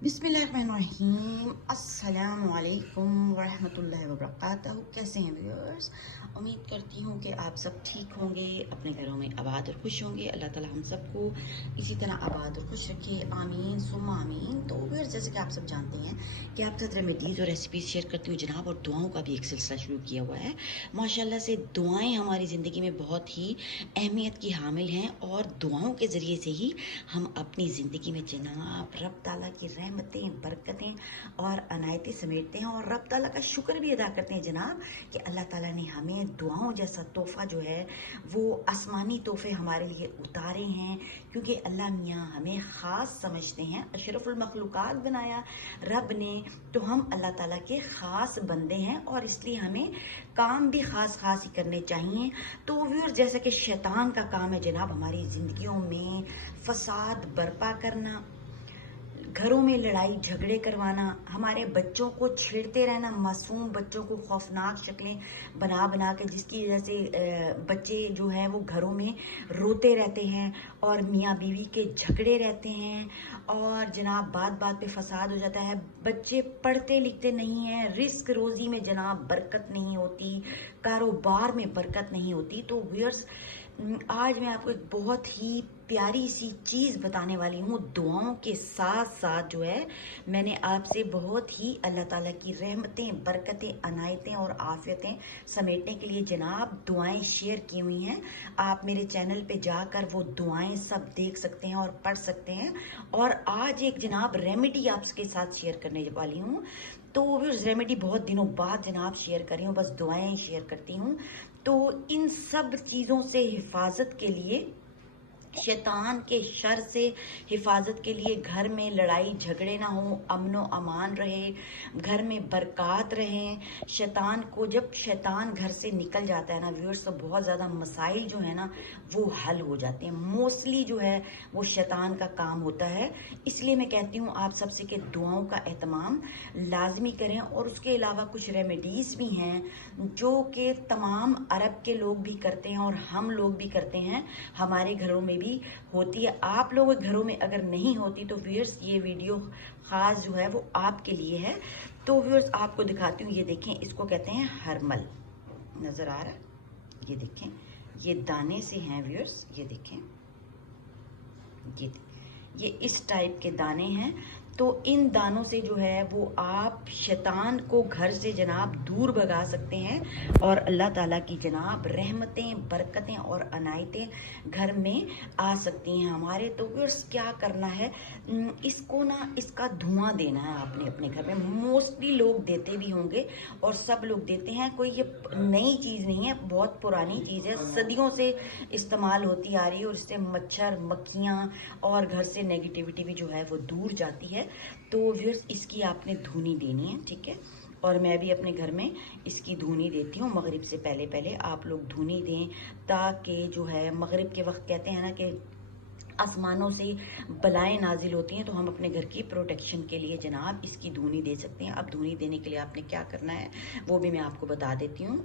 बिस्मिल्लाहिर्रहमानिर्रहीम अस्सलामु अलैकुम वरहमतुल्लाहि वबरकातुहू। कैसे हैं व्यूअर्स? उम्मीद करती हूँ कि आप सब ठीक होंगे, अपने घरों में आबाद और खुश होंगे। अल्लाह ताला हम सबको इसी तरह आबाद और खुश रखे, आमीन सुम्मा आमीन। तो व्यूअर्स, जैसे कि आप सब जानते हैं कि आप साथ रेमेडीज़ और रेसिपीज़ शेयर करती हूँ जनाब, और दुआओं का भी एक सिलसिला शुरू किया हुआ है। माशाल्लाह से दुआएँ हमारी ज़िंदगी में बहुत ही अहमियत की हामिल हैं, और दुआओं के ज़रिए से ही हम अपनी ज़िंदगी में जनाब रब ताला की रहमतें, बरकतें और अनायतें समेटते हैं, और रब ताला का शुक्र भी अदा करते हैं जनाब कि अल्लाह ताला ने हमें दुआओं जैसा तोहफ़ा जो है वो आसमानी तोहफ़े हमारे लिए उतारे हैं, क्योंकि अल्लाह मियाँ हमें ख़ास समझते हैं। अशरफुल मखलूक़ात बनाया रब ने, तो हम अल्लाह ताला के ख़ास बंदे हैं, और इसलिए हमें काम भी ख़ास ख़ास ही करने चाहिए। तो व्यूअर्स, जैसा कि शैतान का काम है जनाब हमारी ज़िंदगियों में फसाद बर्पा करना, घरों में लड़ाई झगड़े करवाना, हमारे बच्चों को छेड़ते रहना, मासूम बच्चों को खौफनाक शक्लें बना बना के, जिसकी वजह से बच्चे जो हैं वो घरों में रोते रहते हैं, और मियाँ बीवी के झगड़े रहते हैं, और जनाब बात बात पे फसाद हो जाता है। बच्चे पढ़ते लिखते नहीं हैं, रिस्क रोज़ी में जनाब बरकत नहीं होती, कारोबार में बरकत नहीं होती। तो व्यूअर्स, आज मैं आपको एक बहुत ही प्यारी सी चीज़ बताने वाली हूँ। दुआओं के साथ साथ जो है मैंने आपसे बहुत ही अल्लाह ताला की रहमतें, बरकतें, अनायतें और आफियतें समेटने के लिए जनाब दुआएं शेयर की हुई हैं। आप मेरे चैनल पे जाकर वो दुआएं सब देख सकते हैं और पढ़ सकते हैं। और आज एक जनाब रेमेडी आपके साथ शेयर करने वाली हूँ। तो वो भी रेमेडी बहुत दिनों बाद जनाब शेयर कर रही हूँ, बस दुआएं शेयर करती हूँ। तो इन सब चीज़ों से हिफाजत के लिए, शैतान के शर से हिफाजत के लिए, घर में लड़ाई झगड़े ना हो, अमनो अमान रहे, घर में बरक़ात रहें। शैतान को, जब शैतान घर से निकल जाता है ना व्यूअर्स, तो बहुत ज़्यादा मसाइल जो है ना वो हल हो जाते हैं। मोस्टली जो है वो शैतान का काम होता है। इसलिए मैं कहती हूँ आप सबसे कि दुआओं का एहतमाम लाजमी करें। और उसके अलावा कुछ रेमेडीज़ भी हैं जो कि तमाम अरब के लोग भी करते हैं और हम लोग भी करते हैं, हमारे घरों में भी होती है। आप लोगों के घरों में अगर नहीं होती तो व्यूअर्स ये वीडियो खास जो है वो आपके लिए है। तो व्यूअर्स आपको दिखाती हूँ, ये देखें, इसको कहते हैं हरमल। नजर आ रहा है? ये देखें, ये दाने से हैं व्यूअर्स, ये देखें, ये इस टाइप के दाने हैं। तो इन दानों से जो है वो आप शैतान को घर से जनाब दूर भगा सकते हैं, और अल्लाह ताला की जनाब रहमतें, बरकतें और अनायतें घर में आ सकती हैं हमारे। तो व्यूअर्स क्या करना है, इसको ना, इसका धुआं देना है आपने अपने घर में। मोस्टली लोग देते भी होंगे और सब लोग देते हैं, कोई ये नई चीज़ नहीं है, बहुत पुरानी चीज़ है, सदियों से इस्तेमाल होती आ रही है, और इससे मच्छर, मक्खियाँ और घर से नेगेटिविटी भी जो है वो दूर जाती है। तो व्यूअर्स, इसकी आपने धुनी देनी है, ठीक है। और मैं भी अपने घर में इसकी धुनी देती हूँ। मगरिब से पहले पहले आप लोग धुनी दें, ताकि जो है मगरिब के वक्त कहते हैं ना कि आसमानों से बलाएं नाजिल होती हैं, तो हम अपने घर की प्रोटेक्शन के लिए जनाब इसकी धुनी दे सकते हैं। अब धुनी देने के लिए आपने क्या करना है वो भी मैं आपको बता देती हूँ।